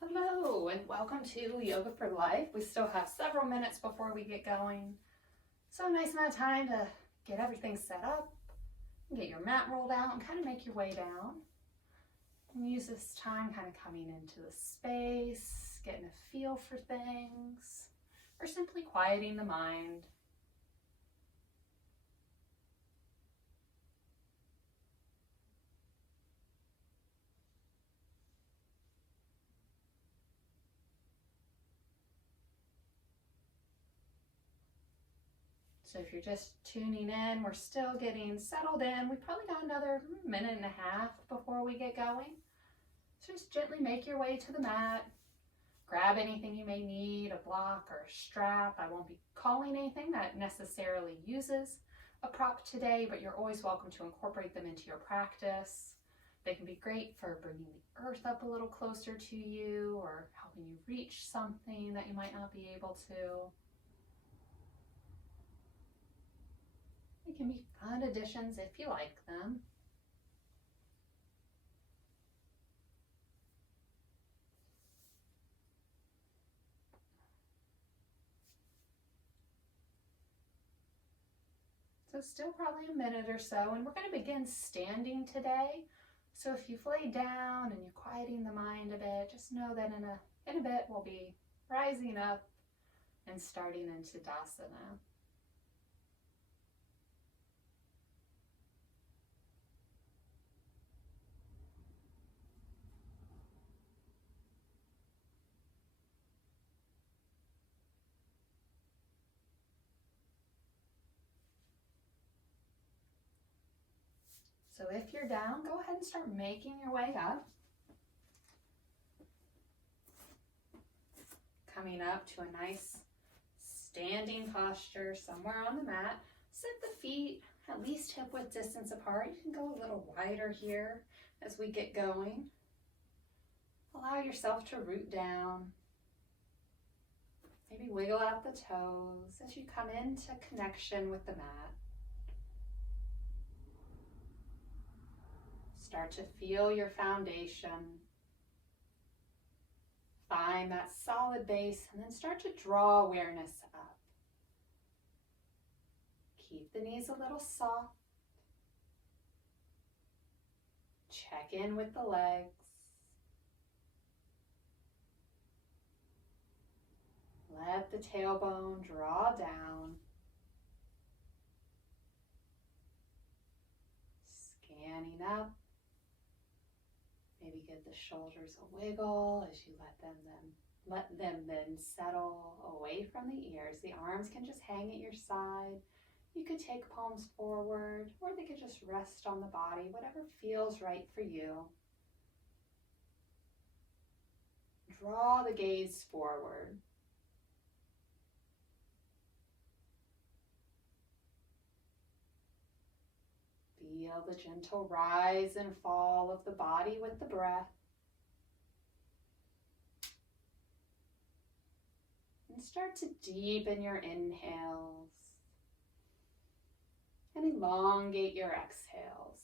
Hello and welcome to Yoga for Life. We still have several minutes before we get going. So a nice amount of time to get everything set up, get your mat rolled out and kind of make your way down. And use this time kind of coming into the space, getting a feel for things, or simply quieting the mind. So if you're just tuning in, we're still getting settled in. We probably got another minute and a half before we get going. So just gently make your way to the mat. Grab anything you may need, a block or a strap. I won't be calling anything that necessarily uses a prop today, but you're always welcome to incorporate them into your practice. They can be great for bringing the earth up a little closer to you or helping you reach something that you might not be able to. They can be fun additions if you like them. So still probably a minute or so, and we're going to begin standing today. So if you've laid down and you're quieting the mind a bit, just know that in a bit we'll be rising up and starting into Tadasana. So if you're down, go ahead and start making your way up. Coming up to a nice standing posture somewhere on the mat. Set the feet at least hip width distance apart. You can go a little wider here as we get going. Allow yourself to root down. Maybe wiggle out the toes as you come into connection with the mat. Start to feel your foundation. Find that solid base and then start to draw awareness up. Keep the knees a little soft. Check in with the legs. Let the tailbone draw down. Scanning up. Maybe give the shoulders a wiggle as you let them then settle away from the ears. The arms can just hang at your side. You could take palms forward, or they could just rest on the body, whatever feels right for you. Draw the gaze forward. Feel the gentle rise and fall of the body with the breath. And start to deepen your inhales and elongate your exhales.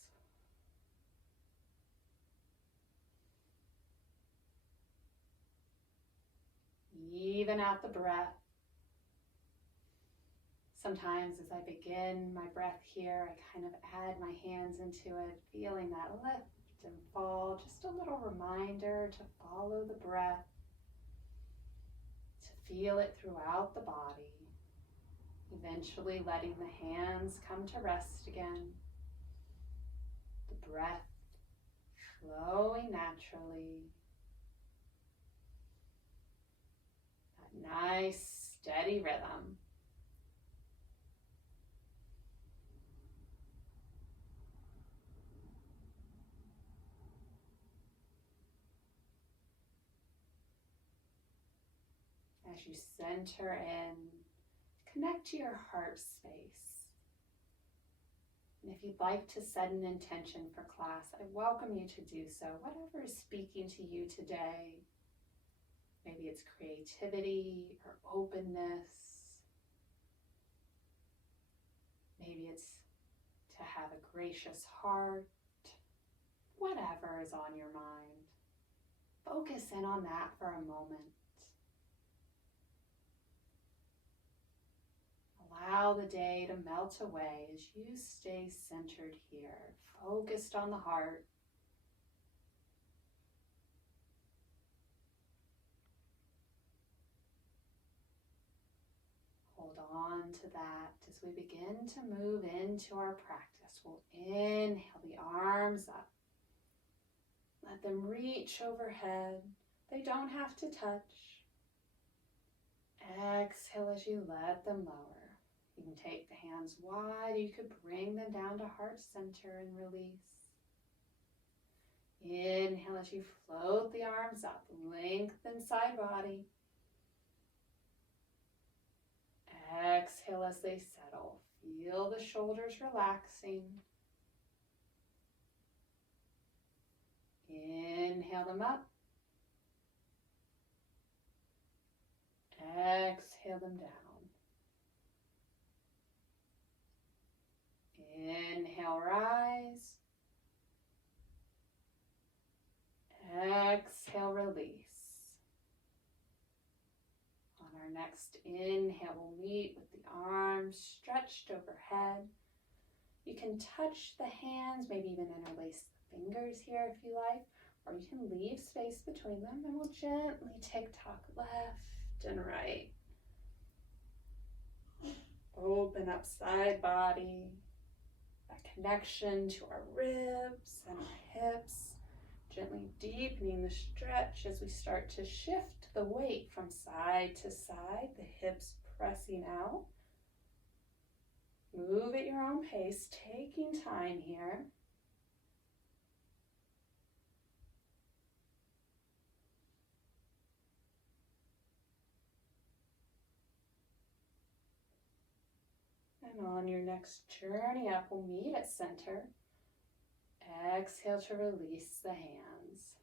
Even out the breath. Sometimes as I begin my breath here, I kind of add my hands into it, feeling that lift and fall. Just a little reminder to follow the breath, to feel it throughout the body. Eventually letting the hands come to rest again. The breath flowing naturally. That nice, steady rhythm. As you center in, connect to your heart space. And if you'd like to set an intention for class, I welcome you to do so. Whatever is speaking to you today. Maybe it's creativity or openness. Maybe it's to have a gracious heart whatever is on your mind. Focus in on that for a moment. Allow the day to melt away as you stay centered here, focused on the heart. Hold on to that as we begin to move into our practice. We'll inhale the arms up. Let them reach overhead. They don't have to touch. Exhale as you let them lower. You can take the hands wide. You could bring them down to heart center and release. Inhale as you float the arms up. Lengthen side body. Exhale as they settle. Feel the shoulders relaxing. Inhale them up. Exhale them down. Inhale, rise. Exhale, release. On our next inhale, we'll meet with the arms stretched overhead. You can touch the hands, maybe even interlace the fingers here if you like, or you can leave space between them, and we'll gently tick-tock left and right. Open up side body, that connection to our ribs and our hips. Gently deepening the stretch as we start to shift the weight from side to side, the hips pressing out. Move at your own pace, taking time here. And on your next journey up, we'll meet at center. Exhale to release the hands.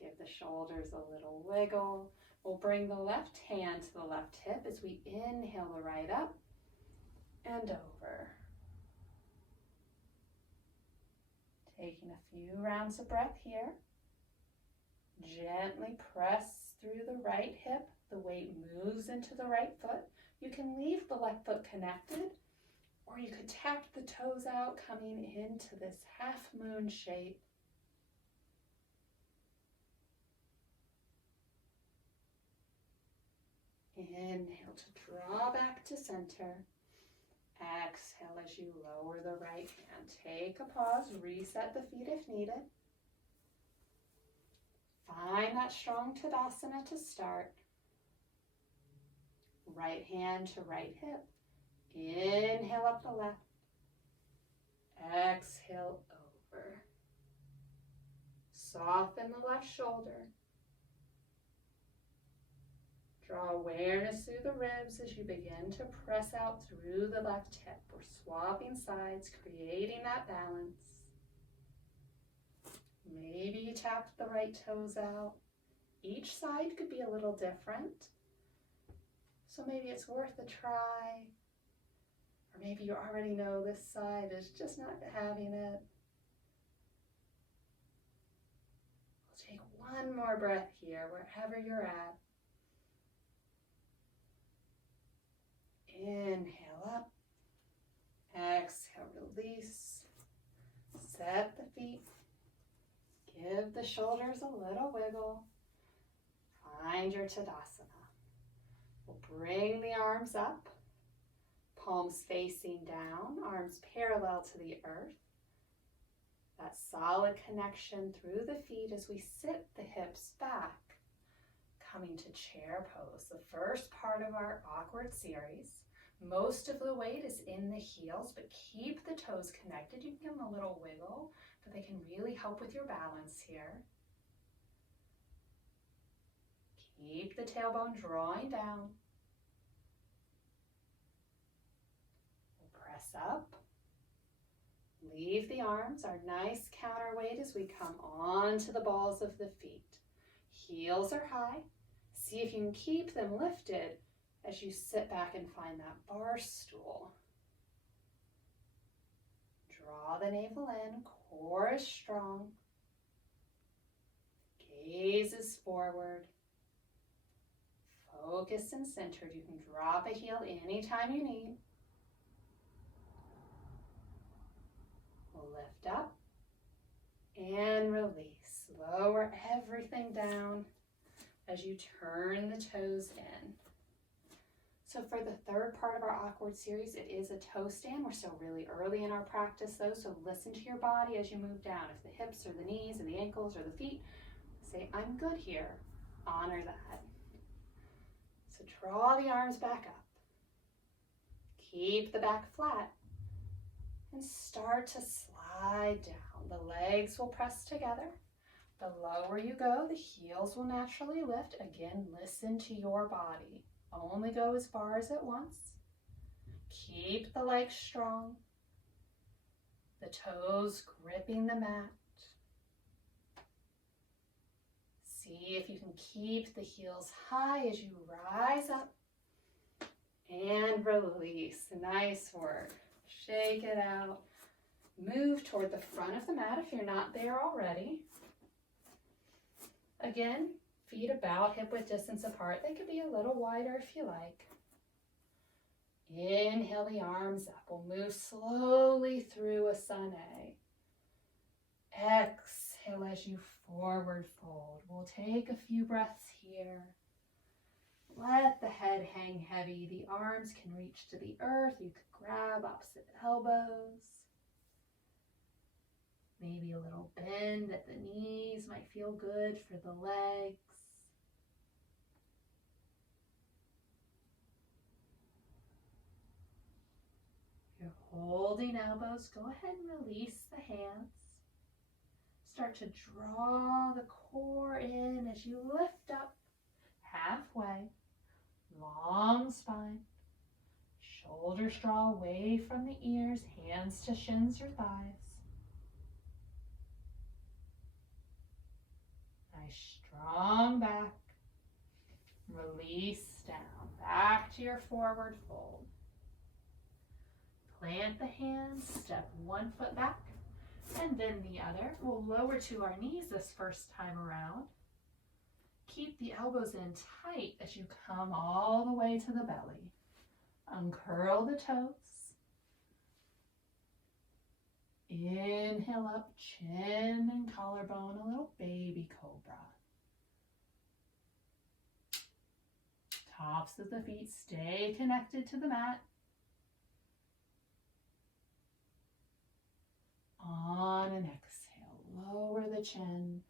Give the shoulders a little wiggle. We'll bring the left hand to the left hip as we inhale the right up and over. Taking a few rounds of breath here. Gently press through the right hip. The weight moves into the right foot. You can leave the left foot connected, or you could tap the toes out, coming into this half moon shape. Inhale to draw back to center. Exhale as you lower the right hand. Take a pause, reset the feet if needed. Find that strong Tadasana to start. Right hand to right hip. Inhale up the left. Exhale over. Soften the left shoulder. Draw awareness through the ribs as you begin to press out through the left hip. We're swapping sides, creating that balance. Maybe you tapped the right toes out. Each side could be a little different. So maybe it's worth a try. Or maybe you already know this side is just not having it. We'll take one more breath here, wherever you're at. Inhale up. Exhale, release. Set the feet. Give the shoulders a little wiggle. Find your Tadasana. We'll bring the arms up. Palms facing down, arms parallel to the earth. That solid connection through the feet as we sit the hips back. Coming to chair pose, the first part of our awkward series. Most of the weight is in the heels, but keep the toes connected. You can give them a little wiggle, but they can really help with your balance here. Keep the tailbone drawing down. We'll press up. Leave the arms, our nice counterweight as we come onto the balls of the feet. Heels are high. See if you can keep them lifted as you sit back and find that bar stool. Draw the navel in, Core is strong. Gaze is forward. Focused and centered. You can drop a heel anytime you need. Lift up and release. Lower everything down as you turn the toes in. So for the third part of our awkward series, it is a toe stand. We're still really early in our practice though, so listen to your body as you move down. If the hips or the knees or the ankles or the feet, say, I'm good here. Honor that. So draw the arms back up. Keep the back flat. And start to slide down. The legs will press together. The lower you go, the heels will naturally lift. Again, listen to your body. Only go as far as at once. Keep the legs strong. The toes gripping the mat. See if you can keep the heels high as you rise up. And release. Nice work. Shake it out. Move toward the front of the mat if you're not there already. Again, feet about hip-width distance apart. They could be a little wider if you like. Inhale the arms up. We'll move slowly through a sun A. Exhale as you forward fold. We'll take a few breaths here. Let the head hang heavy. The arms can reach to the earth. You could grab opposite elbows. Maybe a little bend at the knees might feel good for the legs. If you're holding elbows, go ahead and release the hands. Start to draw the core in as you lift up halfway. Long spine. Shoulders draw away from the ears, hands to shins or thighs. Nice strong back. Release down. Back to your forward fold. Plant the hands, step one foot back, and then the other. We'll lower to our knees this first time around. Keep the elbows in tight as you come all the way to the belly. Uncurl the toes. Inhale up, chin and collarbone, a little baby cobra. Tops of the feet stay connected to the mat. On an exhale, lower the chin.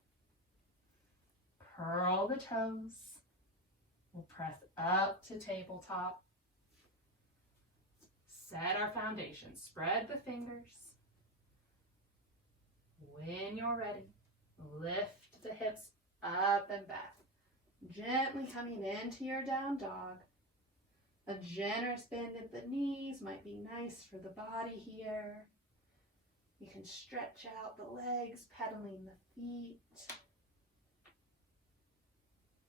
Curl the toes. We'll press up to tabletop. Set our foundation. Spread the fingers. When you're ready, lift the hips up and back. Gently coming into your down dog. A generous bend at the knees might be nice for the body here. You can stretch out the legs, pedaling the feet.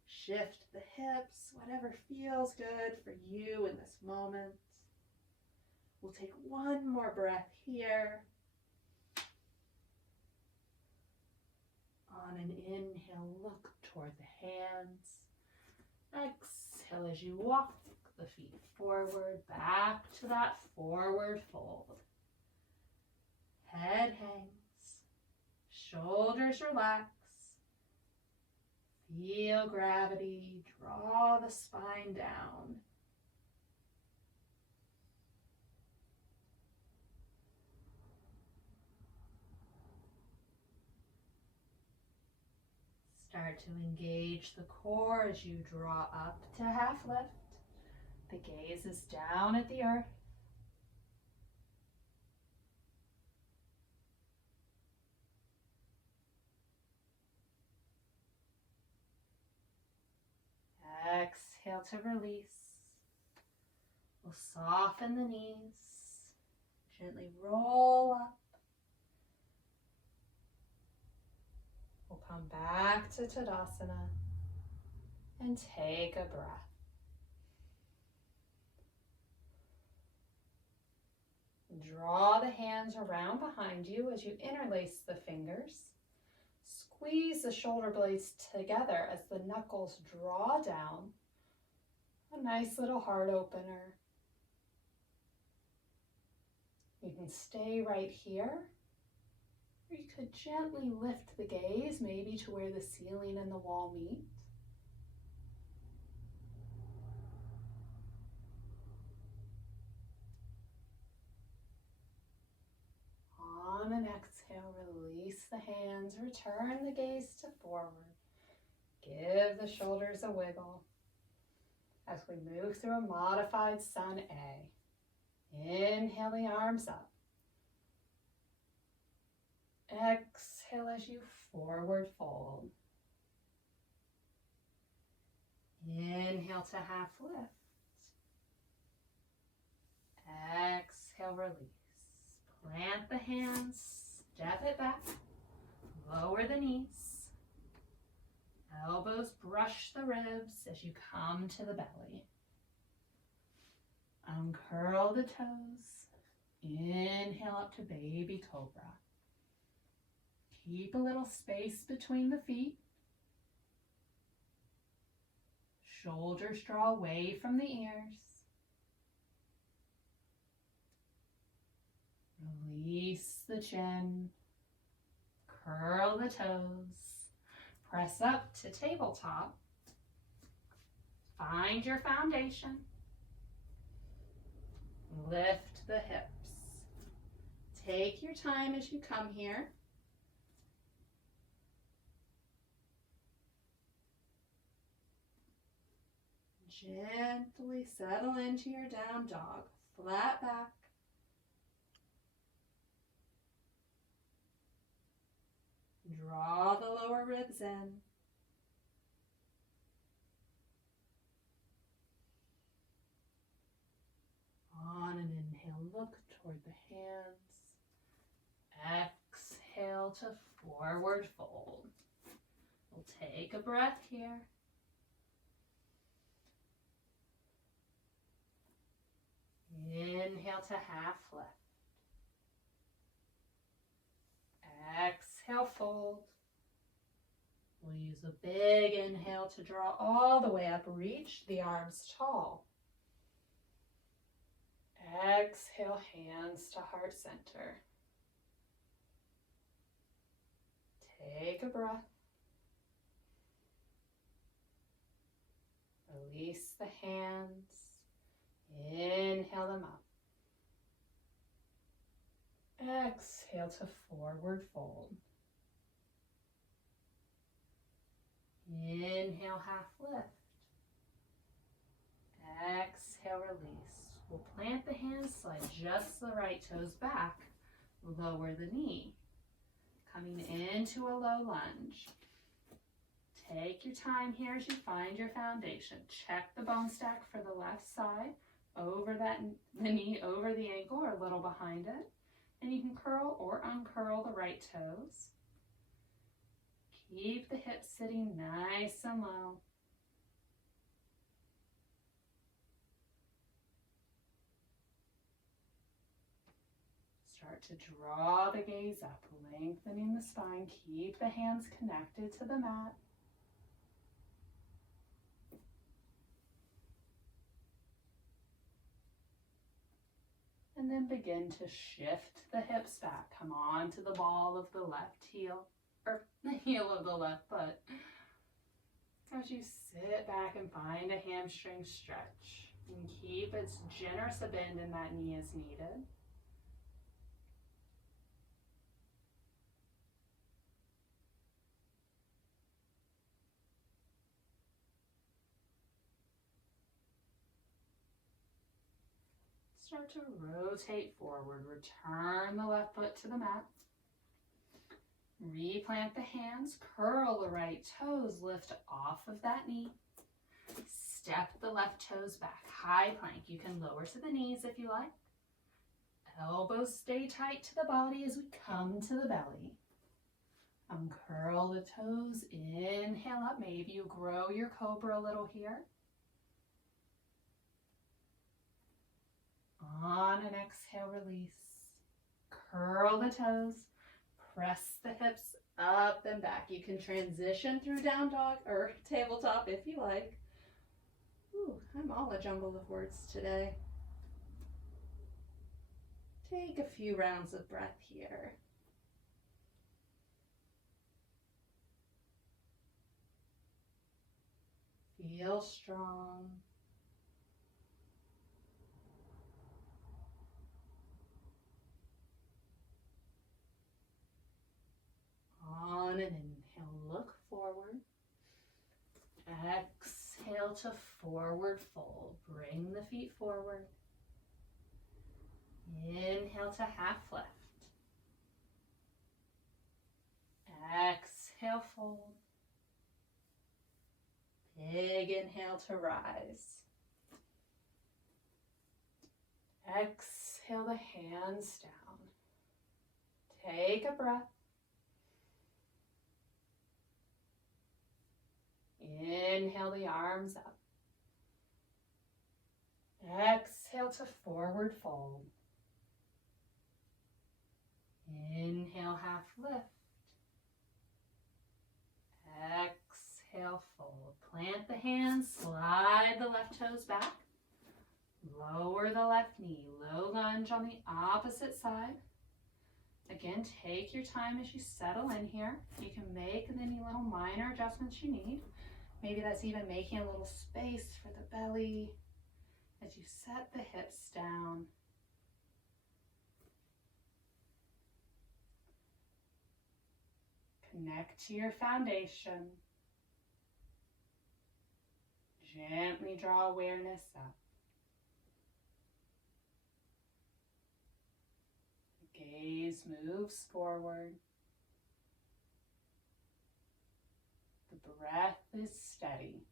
Shift the hips, whatever feels good for you in this moment. We'll take one more breath here. On an inhale, look toward the hands. Exhale as you walk the feet forward, back to that forward fold. Head hangs, shoulders relax. Feel gravity, draw the spine down. Start to engage the core as you draw up to half lift. The gaze is down at the earth. Exhale to release. We'll soften the knees. Gently roll up. We'll come back to Tadasana and take a breath. Draw the hands around behind you as you interlace the fingers. Squeeze the shoulder blades together as the knuckles draw down. A nice little heart opener. You can stay right here, or you could gently lift the gaze, maybe to where the ceiling and the wall meet. On an exhale, release the hands, return the gaze to forward. Give the shoulders a wiggle as we move through a modified sun A. Inhale the arms up. Exhale as you forward fold. Inhale to half lift. Exhale, release. Plant the hands, step it back, lower the knees. Elbows brush the ribs as you come to the belly. Uncurl the toes. Inhale up to baby cobra. Keep a little space between the feet. Shoulders draw away from the ears. Release the chin. Curl the toes. Press up to tabletop. Find your foundation. Lift the hips. Take your time as you come here. Gently settle into your down dog. Flat back. Draw the lower ribs in. On an inhale, look toward the hands. Exhale to forward fold. We'll take a breath here. Inhale to half lift. Exhale, fold. We'll use a big inhale to draw all the way up. Reach the arms tall. Exhale, hands to heart center. Take a breath. Release the hands. Inhale them up. Exhale to forward fold. Inhale, half lift. Exhale, release. We'll plant the hands, slide just the right toes back. Lower the knee. Coming into a low lunge. Take your time here as you find your foundation. Check the bone stack for the left side. Over the knee, over the ankle, or a little behind it. And you can curl or uncurl the right toes. Keep the hips sitting nice and low. Start to draw the gaze up, lengthening the spine. Keep the hands connected to the mat. And then begin to shift the hips back. Come on to the ball of the left heel, or the heel of the left foot. As you sit back and find a hamstring stretch. And keep as generous a bend in that knee as needed. Start to rotate forward. Return the left foot to the mat. Replant the hands. Curl the right toes. Lift off of that knee. Step the left toes back. High plank. You can lower to the knees if you like. Elbows stay tight to the body as we come to the belly. Uncurl the toes. Inhale up. Maybe you grow your cobra a little here. On an exhale, release. Curl the toes. Press the hips up and back. You can transition through down dog or tabletop if you like. Ooh, I'm all a jumble of words today. Take a few rounds of breath here. Feel strong. On an inhale, look forward. Exhale to forward fold. Bring the feet forward. Inhale to half lift. Exhale, fold. Big inhale to rise. Exhale the hands down. Take a breath. Inhale the arms up. Exhale to forward fold. Inhale, half lift. Exhale, fold. Plant the hands, slide the left toes back. Lower the left knee. Low lunge on the opposite side. Again, take your time as you settle in here. You can make any little minor adjustments you need. Maybe that's even making a little space for the belly as you set the hips down. Connect to your foundation. Gently draw awareness up. Gaze moves forward. The breath is steady.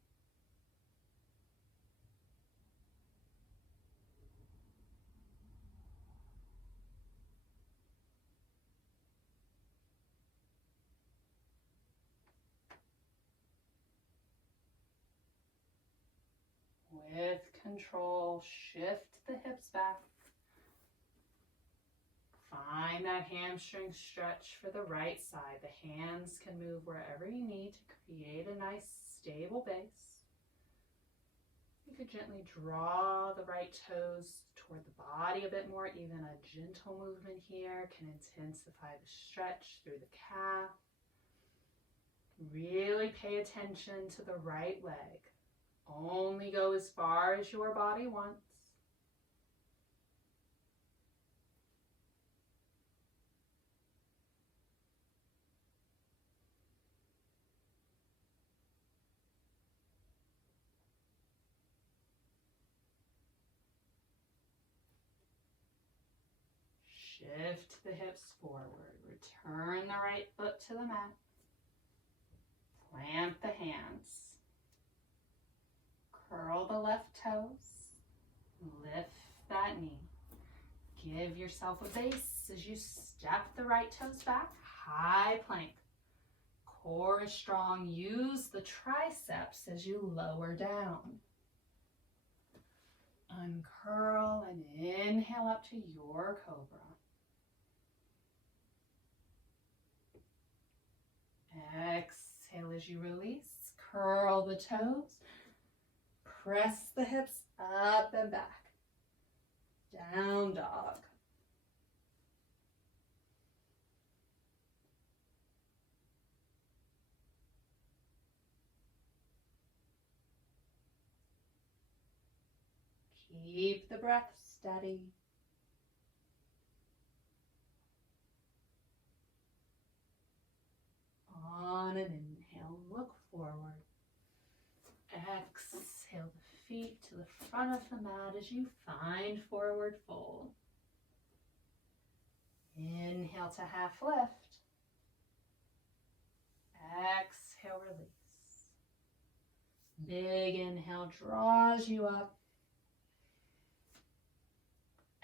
With control, shift the hips back. Find that hamstring stretch for the right side. The hands can move wherever you need to create a nice stable base. You could gently draw the right toes toward the body a bit more. Even a gentle movement here can intensify the stretch through the calf. Really pay attention to the right leg. Only go as far as your body wants. Shift the hips forward. Return the right foot to the mat. Plant the hands. Curl the left toes. Lift that knee. Give yourself a base as you step the right toes back. High plank. Core is strong. Use the triceps as you lower down. Uncurl and inhale up to your cobra. Exhale as you release. Curl the toes. Press the hips up and back. Down dog. Keep the breath steady. On an inhale, look forward. Exhale the feet to the front of the mat as you find forward fold. Inhale to half lift. Exhale, release. Big inhale draws you up.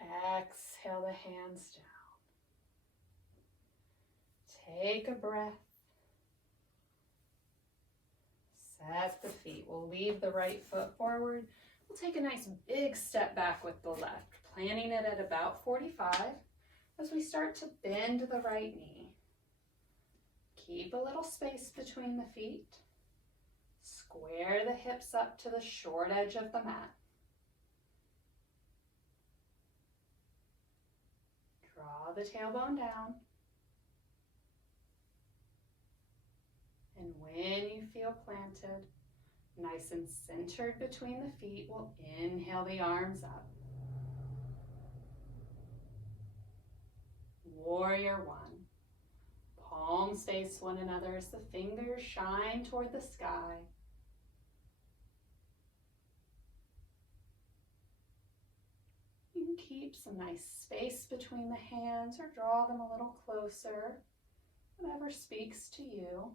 Exhale the hands down. Take a breath. Set the feet. We'll lead the right foot forward. We'll take a nice big step back with the left. planning it at about 45 as we start to bend the right knee. Keep a little space between the feet. Square the hips up to the short edge of the mat. Draw the tailbone down. And when you feel planted, nice and centered between the feet, we'll inhale the arms up. Warrior one. Palms face one another as the fingers shine toward the sky. You can keep some nice space between the hands or draw them a little closer, whatever speaks to you.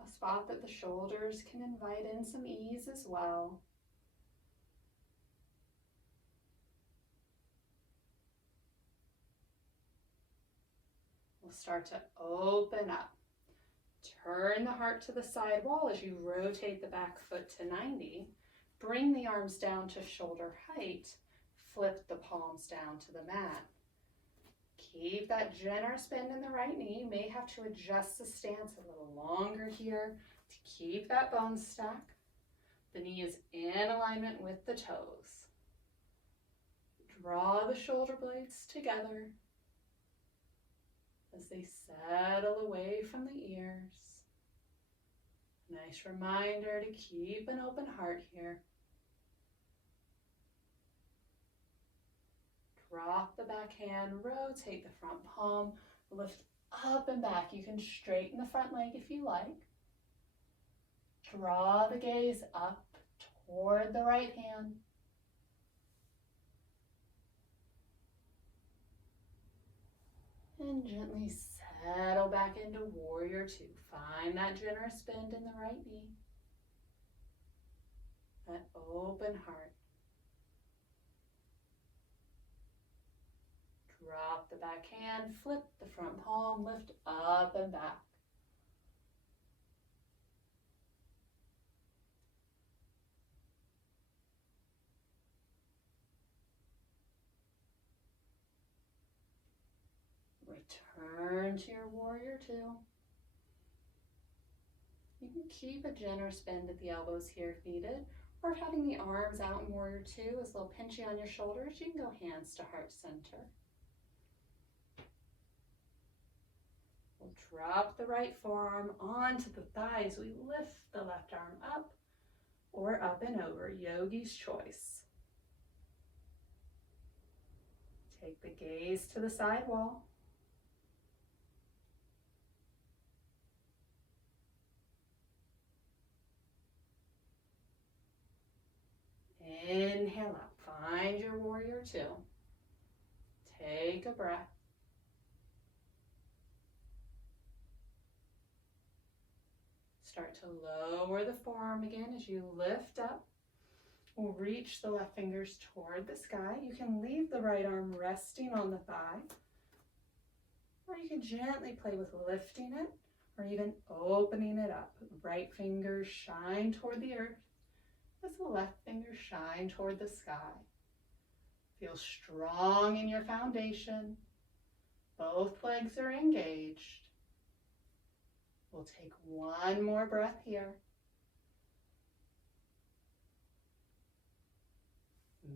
A spot that the shoulders can invite in some ease as well. We'll start to open up. Turn the heart to the side wall as you rotate the back foot to 90. Bring the arms down to shoulder height. Flip the palms down to the mat. Keep that generous bend in the right knee. You may have to adjust the stance a little longer here to keep that bone stack. The knee is in alignment with the toes. Draw the shoulder blades together as they settle away from the ears. Nice reminder to keep an open heart here. Drop the back hand, rotate the front palm, lift up and back. You can straighten the front leg if you like. Draw the gaze up toward the right hand. And gently settle back into warrior two. Find that generous bend in the right knee. That open heart. Drop the back hand, flip the front palm, lift up and back. Return to your warrior two. You can keep a generous bend at the elbows here if needed, or if having the arms out in warrior two is a little pinchy on your shoulders, you can go hands to heart center. We'll drop the right forearm onto the thighs. We lift the left arm up or up and over, yogi's choice. Take the gaze to the side wall. Inhale up, find your warrior two. Take a breath. Start to lower the forearm again as you lift up. We'll reach the left fingers toward the sky. You can leave the right arm resting on the thigh, or you can gently play with lifting it or even opening it up. Right fingers shine toward the earth as the left fingers shine toward the sky. Feel strong in your foundation. Both legs are engaged. We'll take one more breath here.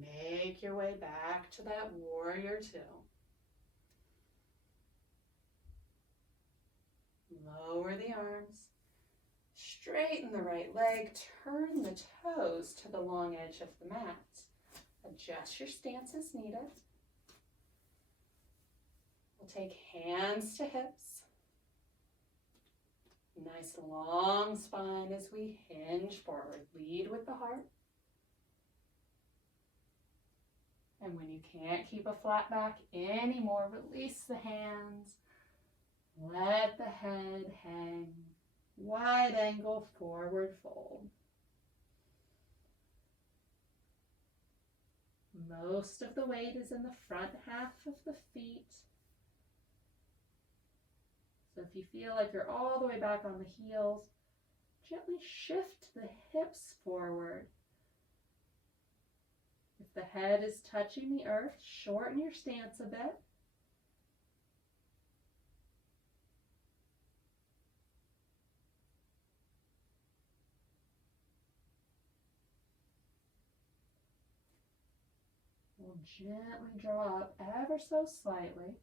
Make your way back to that warrior two. Lower the arms. Straighten the right leg. Turn the toes to the long edge of the mat. Adjust your stance as needed. We'll take hands to hips. Nice long spine as we hinge forward. Lead with the heart. And when you can't keep a flat back anymore, release the hands. Let the head hang. Wide angle forward fold. Most of the weight is in the front half of the feet. So if you feel like you're all the way back on the heels, gently shift the hips forward. If If the head is touching the earth, shorten your stance a bit. We'll gently draw up ever so slightly.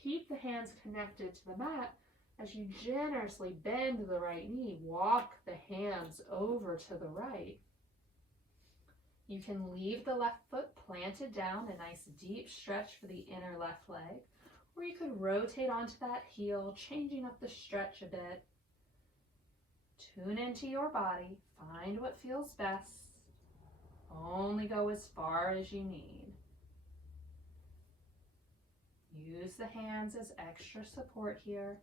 Keep the hands connected to the mat as you generously bend the right knee. Walk the hands over to the right. You can leave the left foot planted down, a nice deep stretch for the inner left leg, or you could rotate onto that heel, changing up the stretch a bit. Tune into your body, find what feels best. Only go as far as you need. Use the hands as extra support here.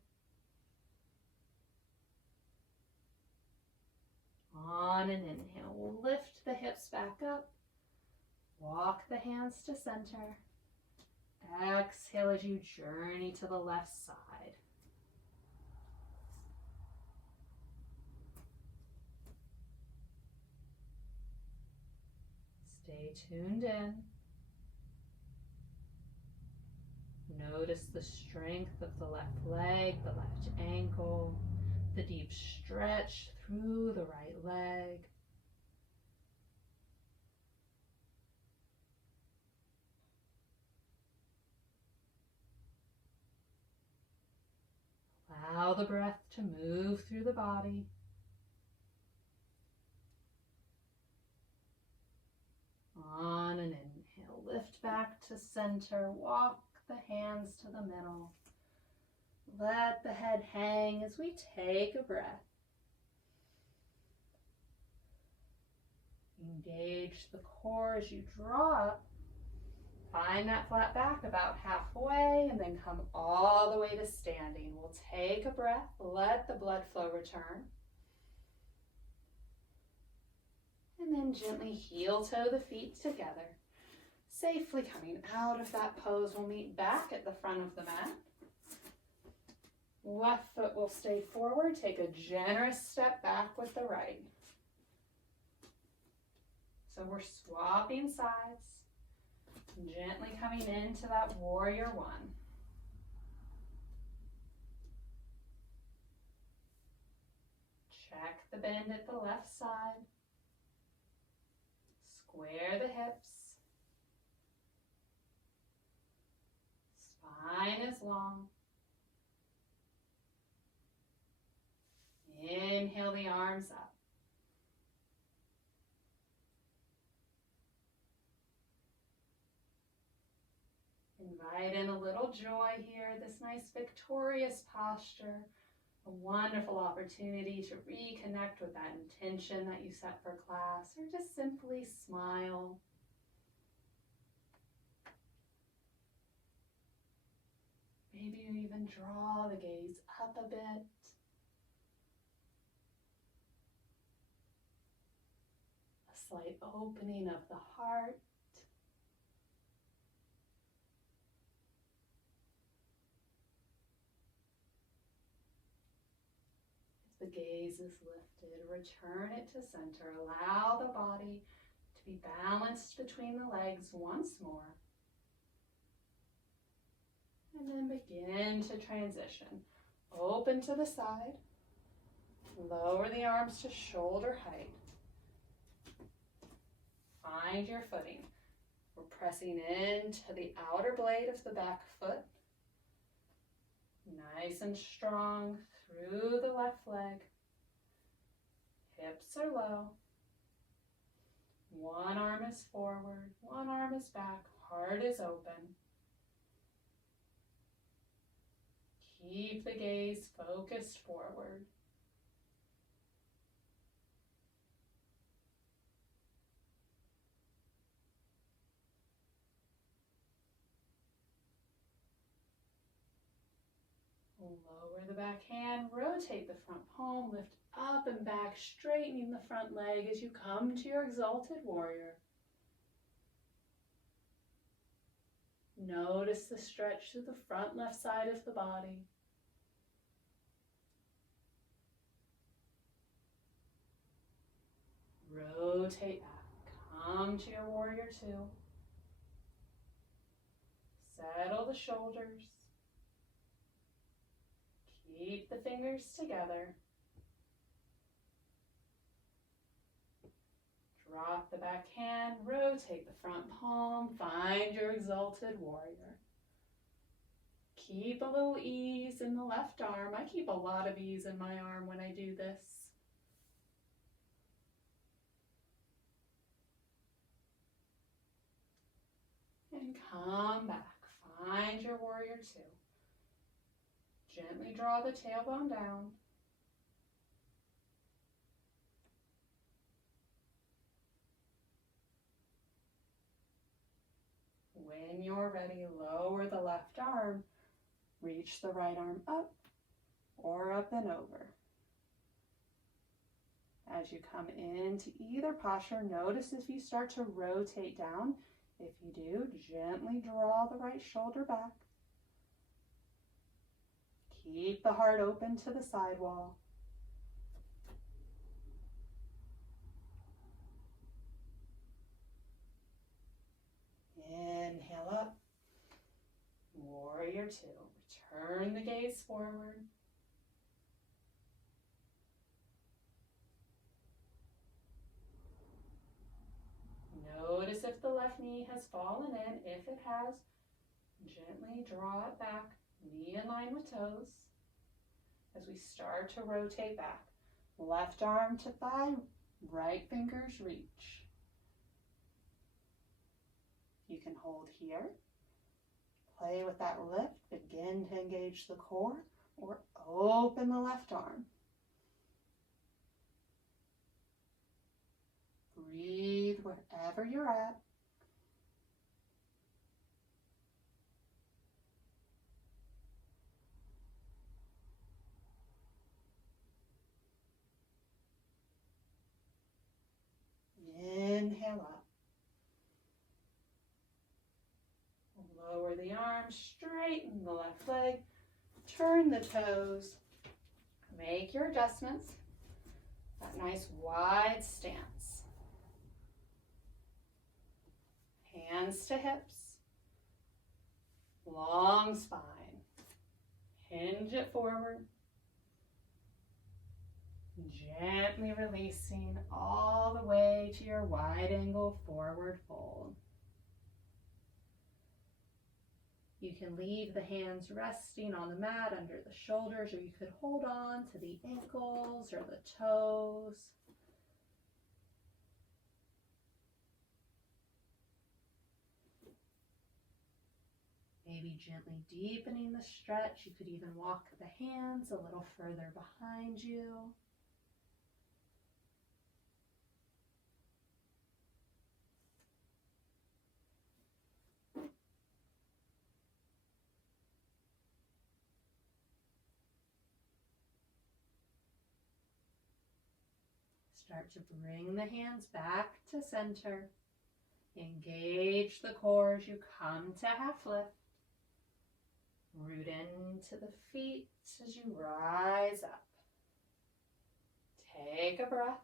On an inhale, we'll lift the hips back up. Walk the hands to center. Exhale as you journey to the left side. Stay tuned in. Notice the strength of the left leg, the left ankle, the deep stretch through the right leg. Allow the breath to move through the body. On an inhale, lift back to center, walk the hands to the middle. Let the head hang as we take a breath. Engage the core as you draw up. Find that flat back about halfway and then come all the way to standing. We'll take a breath, let the blood flow return. And then gently heel toe the feet together. Safely coming out of that pose, we'll meet back at the front of the mat. Left foot will stay forward. Take a generous step back with the right. So we're swapping sides. Gently coming into that warrior one. Check the bend at the left side. Square the hips. Spine is long. Inhale the arms up. Invite in a little joy here, this nice victorious posture, a wonderful opportunity to reconnect with that intention that you set for class, or just simply smile. Maybe you even draw the gaze up a bit. A slight opening of the heart. The gaze is lifted, return it to center. Allow the body to be balanced between the legs once more. And then begin to transition. Open to the side. Lower the arms to shoulder height. Find your footing. We're pressing into the outer blade of the back foot. Nice and strong through the left leg. Hips are low. One arm is forward, one arm is back, heart is open. Keep the gaze focused forward. Lower the back hand, rotate the front palm, lift up and back, straightening the front leg as you come to your exalted warrior. Notice the stretch to the front left side of the body. Rotate back, come to your warrior two. Settle the shoulders. Keep the fingers together. Drop the back hand, rotate the front palm, find your exalted warrior. Keep a little ease in the left arm. I keep a lot of ease in my arm when I do this. And come back. Find your warrior two. Gently draw the tailbone down. When you're ready, lower the left arm. Reach the right arm up or up and over. As you come into either posture, notice if you start to rotate down. If you do, gently draw the right shoulder back. Keep the heart open to the side wall. Inhale up. Warrior two. Return the gaze forward. Notice if the left knee has fallen in. If it has, gently draw it back, knee in line with toes. As we start to rotate back, left arm to thigh, right fingers reach. You can hold here, play with that lift, begin to engage the core, or open the left arm. Breathe wherever you're at. Inhale up. Lower the arms, straighten the left leg, turn the toes, make your adjustments. That nice wide stance. Hands to hips, long spine. Hinge it forward. Gently releasing all the way to your wide angle forward fold. You can leave the hands resting on the mat under the shoulders, or you could hold on to the ankles or the toes. Maybe gently deepening the stretch. You could even walk the hands a little further behind you. Start to bring the hands back to center. Engage the core as you come to half lift. Root into the feet as you rise up. Take a breath.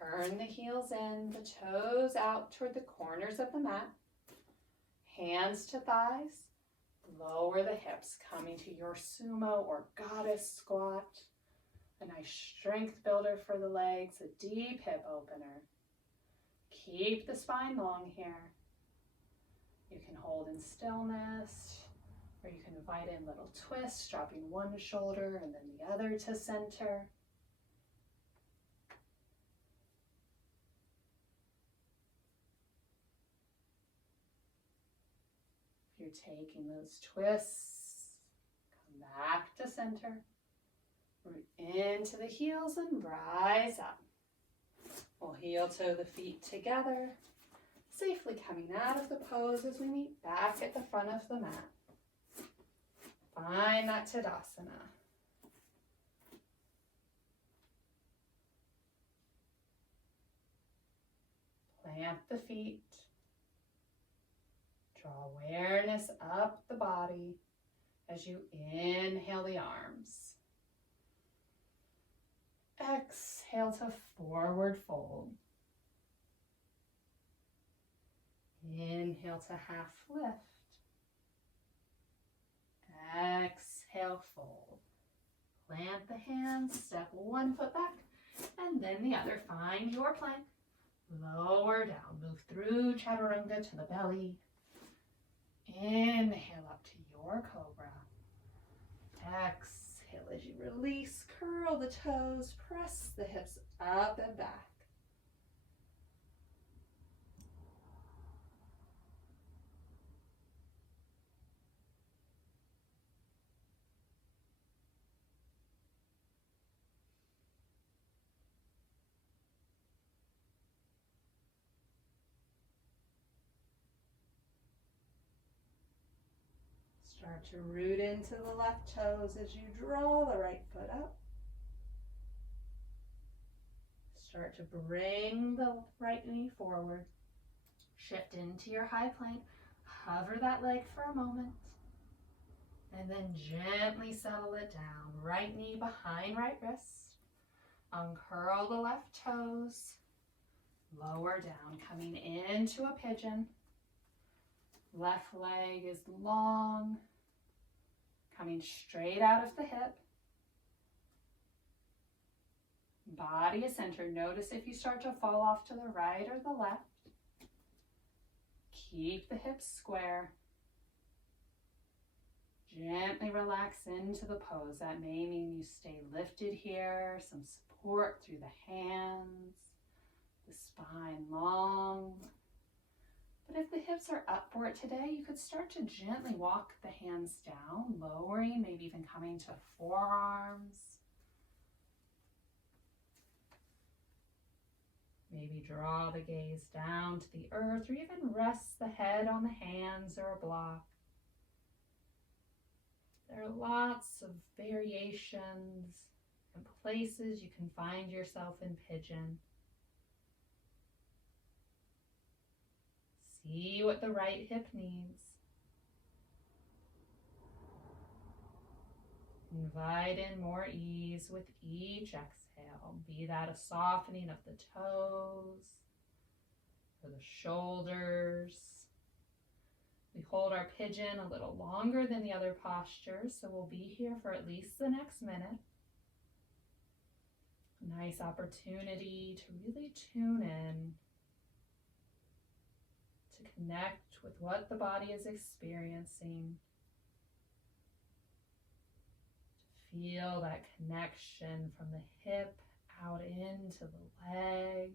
Turn the heels in, the toes out toward the corners of the mat. Hands to thighs. Lower the hips, coming to your sumo or goddess squat. A nice strength builder for the legs, a deep hip opener. Keep the spine long here. You can hold in stillness, or you can invite in little twists, dropping one shoulder and then the other to center. If you're taking those twists, come back to center. Root into the heels and rise up. We'll heel toe the feet together, safely coming out of the pose as we meet back at the front of the mat. Find that Tadasana. Plant the feet. Draw awareness up the body as you inhale the arms. Exhale to forward fold. Inhale to half lift. Exhale, fold. Plant the hands, step one foot back, and then the other. Find your plank. Lower down, move through chaturanga to the belly. Inhale up to your cobra. Exhale as you release, curl the toes, press the hips up and back. Start to root into the left toes as you draw the right foot up. Start to bring the right knee forward. Shift into your high plank. Hover that leg for a moment. And then gently settle it down. Right knee behind right wrist. Uncurl the left toes. Lower down, coming into a pigeon. Left leg is long, coming straight out of the hip. Body is centered. Notice if you start to fall off to the right or the left. Keep the hips square. Gently relax into the pose. That may mean you stay lifted here, some support through the hands, the spine long. But if the hips are up for it today, you could start to gently walk the hands down, lowering, maybe even coming to forearms. Maybe draw the gaze down to the earth, or even rest the head on the hands or a block. There are lots of variations and places you can find yourself in pigeon. See what the right hip needs. Invite in more ease with each exhale. Be that a softening of the toes or the shoulders. We hold our pigeon a little longer than the other postures, so we'll be here for at least the next minute. Nice opportunity to really tune in, to connect with what the body is experiencing, to feel that connection from the hip out into the leg,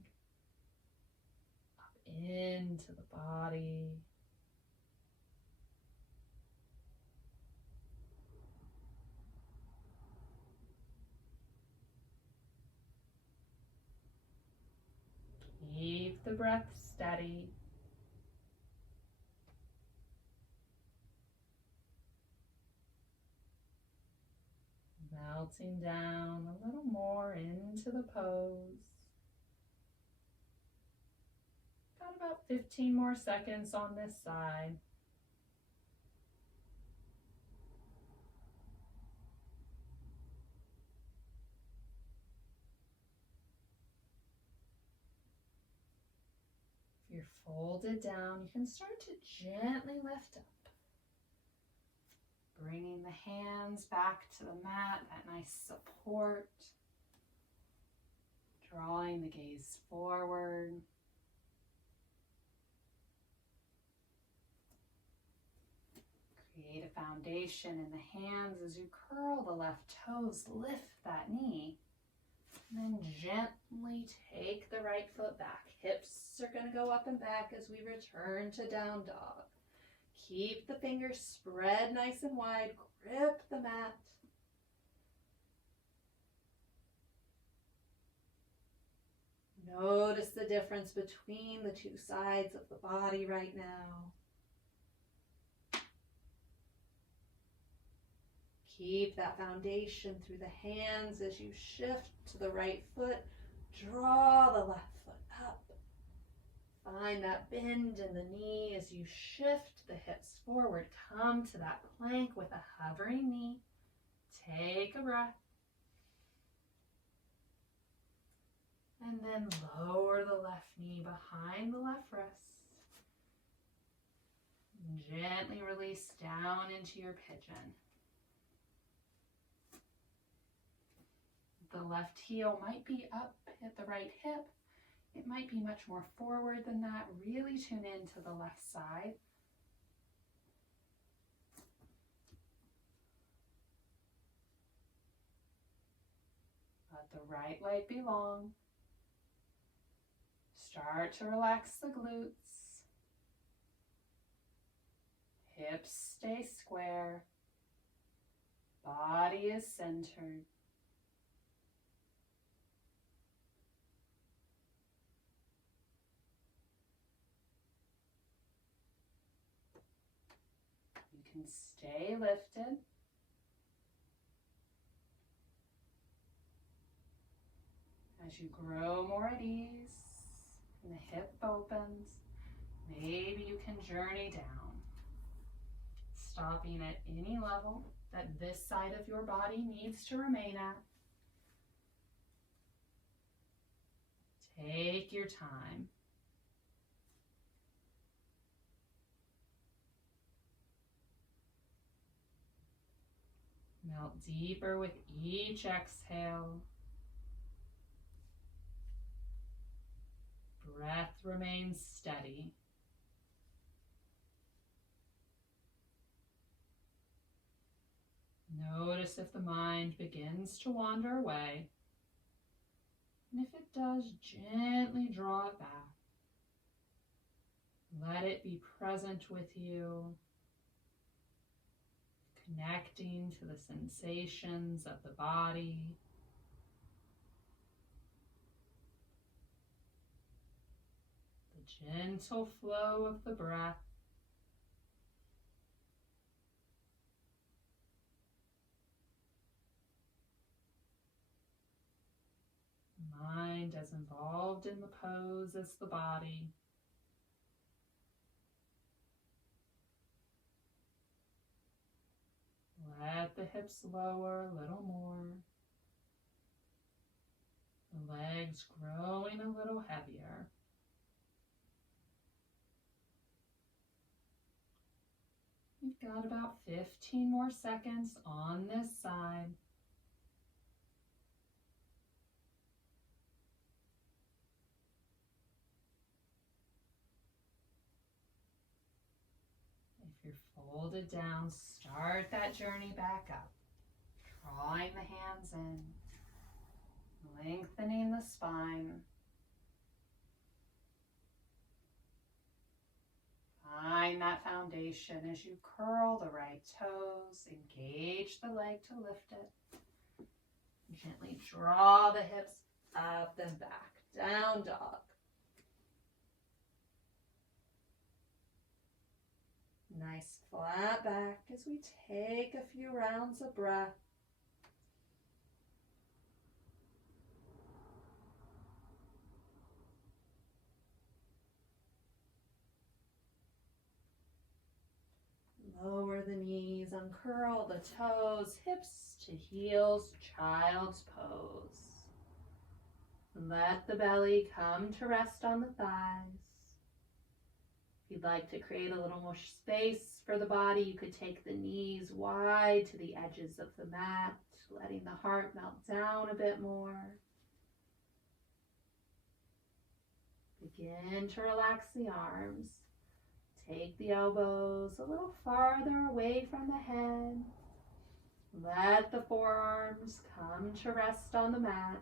up into the body. Keep the breath steady. Melting down a little more into the pose. Got about 15 more seconds on this side. If you're folded down, you can start to gently lift up. Bringing the hands back to the mat, that nice support. Drawing the gaze forward. Create a foundation in the hands as you curl the left toes, lift that knee. And then gently take the right foot back. Hips are going to go up and back as we return to down dog. Keep the fingers spread nice and wide. Grip the mat. Notice the difference between the two sides of the body right now. Keep that foundation through the hands as you shift to the right foot. Draw the left foot up. Find that bend in the knee as you shift the hips forward. Come to that plank with a hovering knee. Take a breath. And then lower the left knee behind the left wrist. Gently release down into your pigeon. The left heel might be up at the right hip. It might be much more forward than that. Really tune into the left side. Let the right leg be long. Start to relax the glutes. Hips stay square. Body is centered. You can stay lifted. As you grow more at ease and the hip opens, maybe you can journey down, stopping at any level that this side of your body needs to remain at. Take your time. Melt deeper with each exhale. Breath remains steady. Notice if the mind begins to wander away. And if it does, gently draw it back. Let it be present with you, connecting to the sensations of the body. The gentle flow of the breath. Mind as involved in the pose as the body. Let the hips lower a little more. The legs growing a little heavier. You've got about 15 more seconds on this side. If you're folded down, start that journey back up. Drawing the hands in, lengthening the spine. Find that foundation as you curl the right toes, engage the leg to lift it. Gently draw the hips up and back, down dog. Nice flat back as we take a few rounds of breath. Lower the knees, uncurl the toes, hips to heels, child's pose. Let the belly come to rest on the thighs. If you'd like to create a little more space for the body, you could take the knees wide to the edges of the mat, letting the heart melt down a bit more. Begin to relax the arms. Take the elbows a little farther away from the head. Let the forearms come to rest on the mat.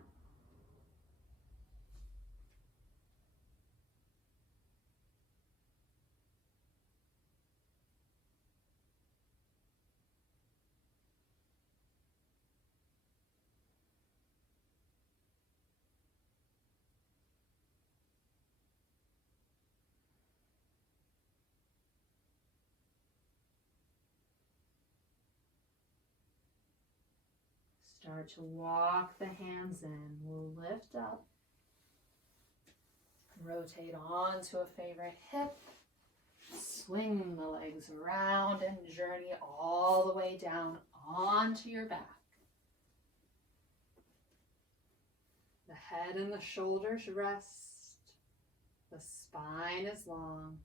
Start to walk the hands in. We'll lift up. Rotate onto a favorite hip. Swing the legs around and journey all the way down onto your back. The head and the shoulders rest. The spine is long.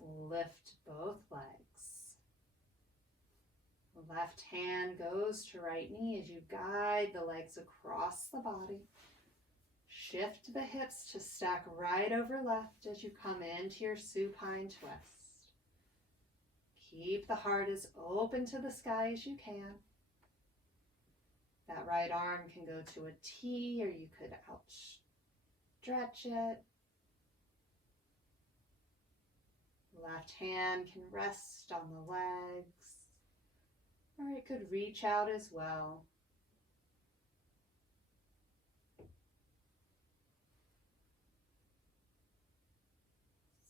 Lift both legs. The left hand goes to right knee as you guide the legs across the body. Shift the hips to stack right over left as you come into your supine twist. Keep the heart as open to the sky as you can. That right arm can go to a T, or you could outstretch it. Left hand can rest on the legs, or it could reach out as well.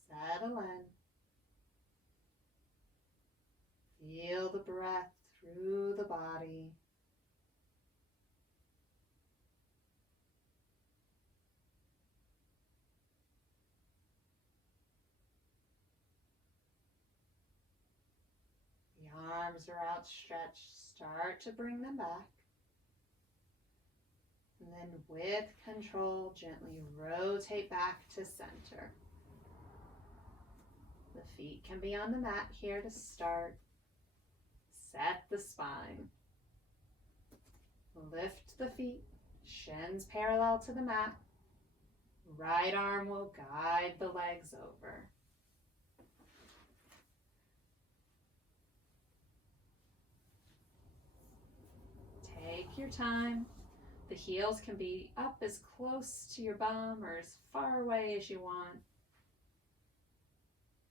Settle in. Feel the breath through the body. The arms are outstretched. Start to bring them back. And then with control, gently rotate back to center. The feet can be on the mat here to start. Set the spine. Lift the feet, shins parallel to the mat. Right arm will guide the legs over. Take your time. The heels can be up as close to your bum or as far away as you want.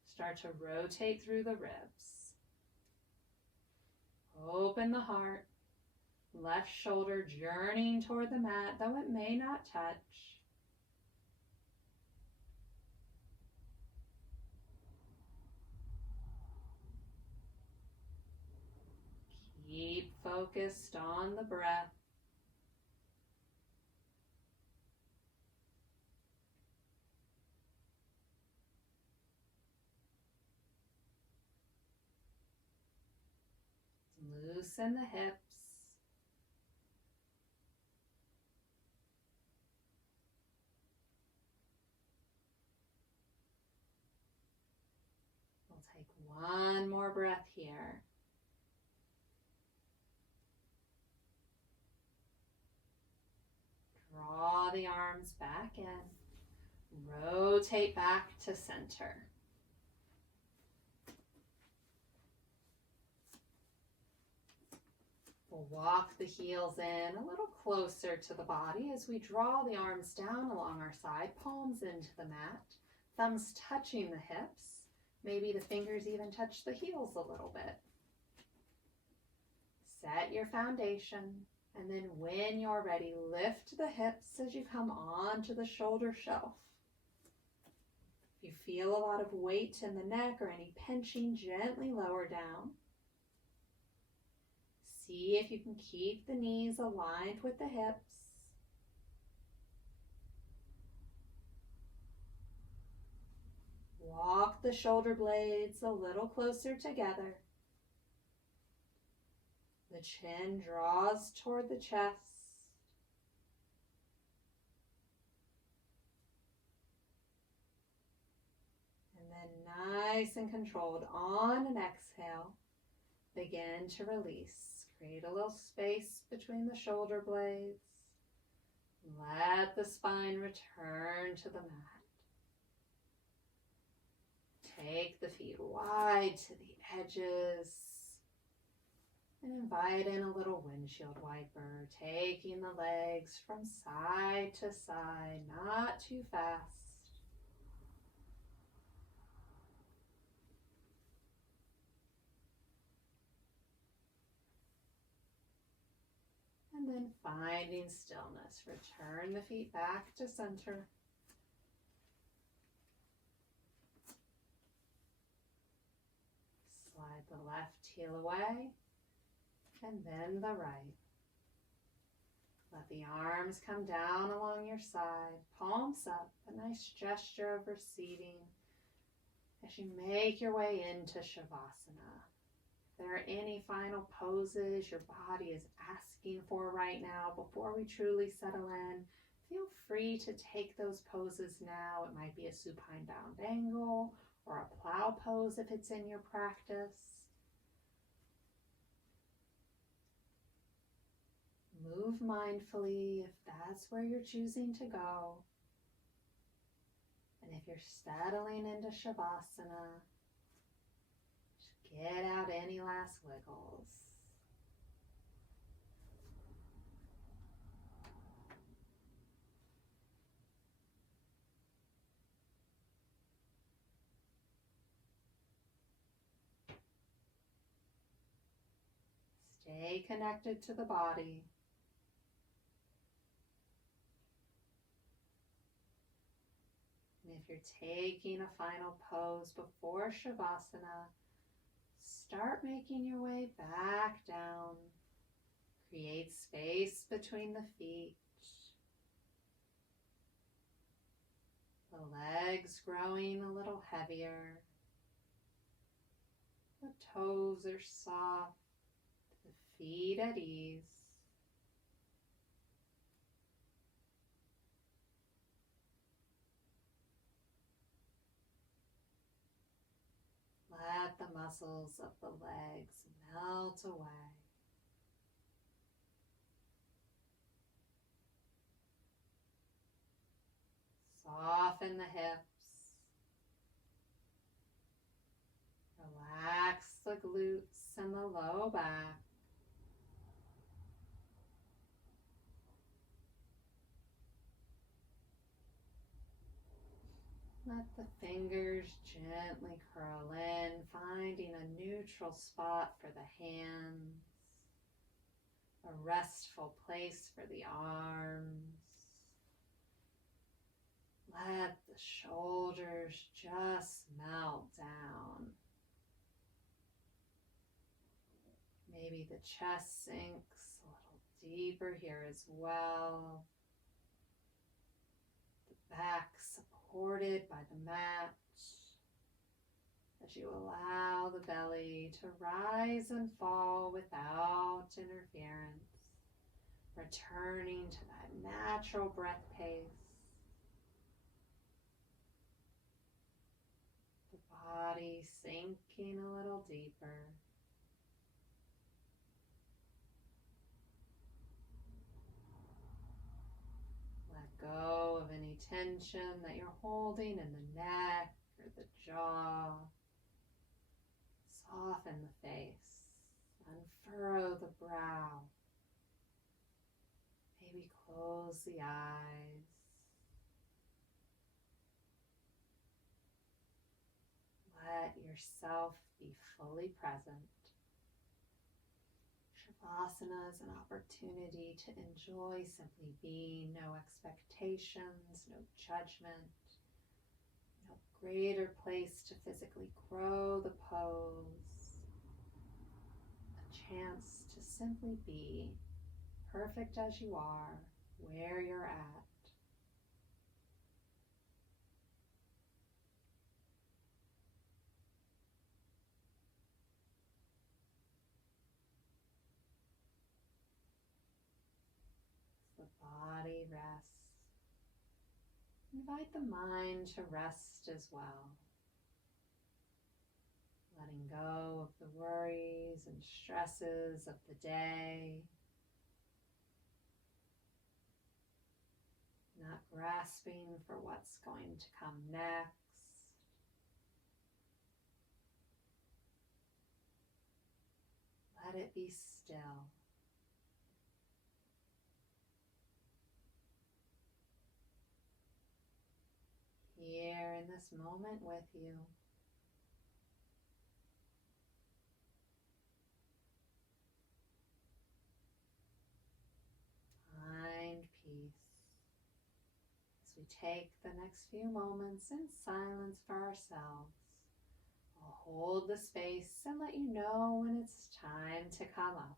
Start to rotate through the ribs. Open the heart. Left shoulder journeying toward the mat, though it may not touch. Keep focused on the breath. Loosen the hips. We'll take one more breath here. Draw the arms back in. Rotate back to center. We'll walk the heels in a little closer to the body as we draw the arms down along our side, palms into the mat, thumbs touching the hips. Maybe the fingers even touch the heels a little bit. Set your foundation, and then when you're ready, lift the hips as you come onto the shoulder shelf. If you feel a lot of weight in the neck or any pinching, gently lower down. See if you can keep the knees aligned with the hips. Walk the shoulder blades a little closer together. The chin draws toward the chest. And then nice and controlled on an exhale, begin to release. Create a little space between the shoulder blades. Let the spine return to the mat. Take the feet wide to the edges and invite in a little windshield wiper, taking the legs from side to side, not too fast. And then finding stillness, return the feet back to center. Slide the left heel away and then the right. Let the arms come down along your side, palms up, a nice gesture of receiving as you make your way into Shavasana. If there are any final poses your body is asking for right now before we truly settle in, feel free to take those poses now. It might be a supine bound angle or a plow pose if it's in your practice. Move mindfully if that's where you're choosing to go. And if you're settling into Shavasana, just get out any last wiggles. Stay connected to the body. And if you're taking a final pose before Shavasana, start making your way back down. Create space between the feet. The legs growing a little heavier. The toes are soft. The feet at ease. Let the muscles of the legs melt away. Soften the hips. Relax the glutes and the low back. Let the fingers gently curl in, finding a neutral spot for the hands, a restful place for the arms. Let the shoulders just melt down. Maybe the chest sinks a little deeper here as well. The back supported by the mat as you allow the belly to rise and fall without interference, returning to that natural breath pace. The body sinking a little deeper. Go of any tension that you're holding in the neck or the jaw. Soften the face, unfurrow the brow. Maybe close the eyes. Let yourself be fully present. Shavasana is an opportunity to enjoy simply being, no expectations, no judgment, no greater place to physically grow the pose, a chance to simply be perfect as you are, where you're at. The body rests. Invite the mind to rest as well. Letting go of the worries and stresses of the day. Not grasping for what's going to come next. Let it be still. Here in this moment with you. Find peace as we take the next few moments in silence for ourselves. I'll hold the space and let you know when it's time to come up.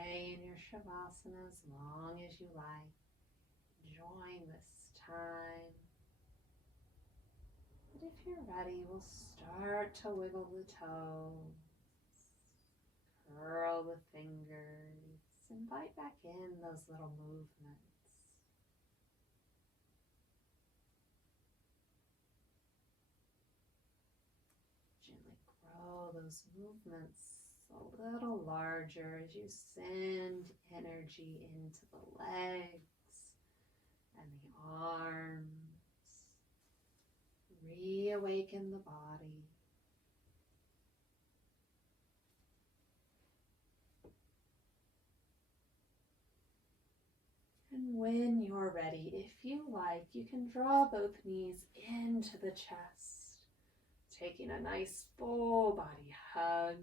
stay in your Shavasana as long as you like, enjoying this time. But if you're ready, we'll start to wiggle the toes, curl the fingers, invite back in those little movements. Gently grow those movements a little larger as you send energy into the legs and the arms. Reawaken the body. And when you're ready, if you like, you can draw both knees into the chest, taking a nice full body hug,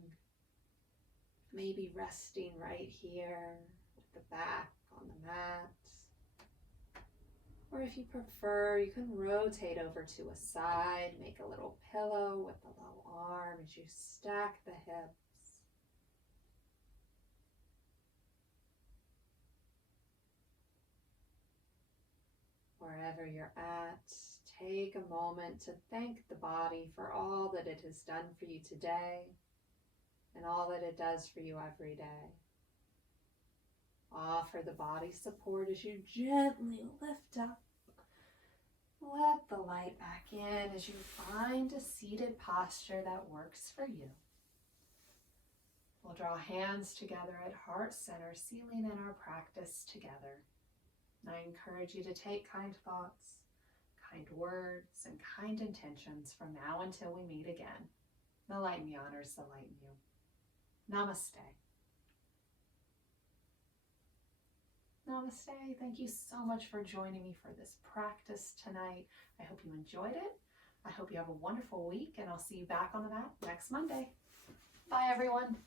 maybe resting right here with the back on the mat. Or if you prefer, you can rotate over to a side, make a little pillow with the low arm as you stack the hips. Wherever you're at, take a moment to thank the body for all that it has done for you today and all that it does for you every day. Offer the body support as you gently lift up. Let the light back in as you find a seated posture that works for you. We'll draw hands together at heart center, sealing in our practice together. And I encourage you to take kind thoughts, kind words, and kind intentions from now until we meet again. The light in me honors the light in you. Namaste. Namaste. Thank you so much for joining me for this practice tonight. I hope you enjoyed it. I hope you have a wonderful week, and I'll see you back on the mat next Monday. Bye, everyone.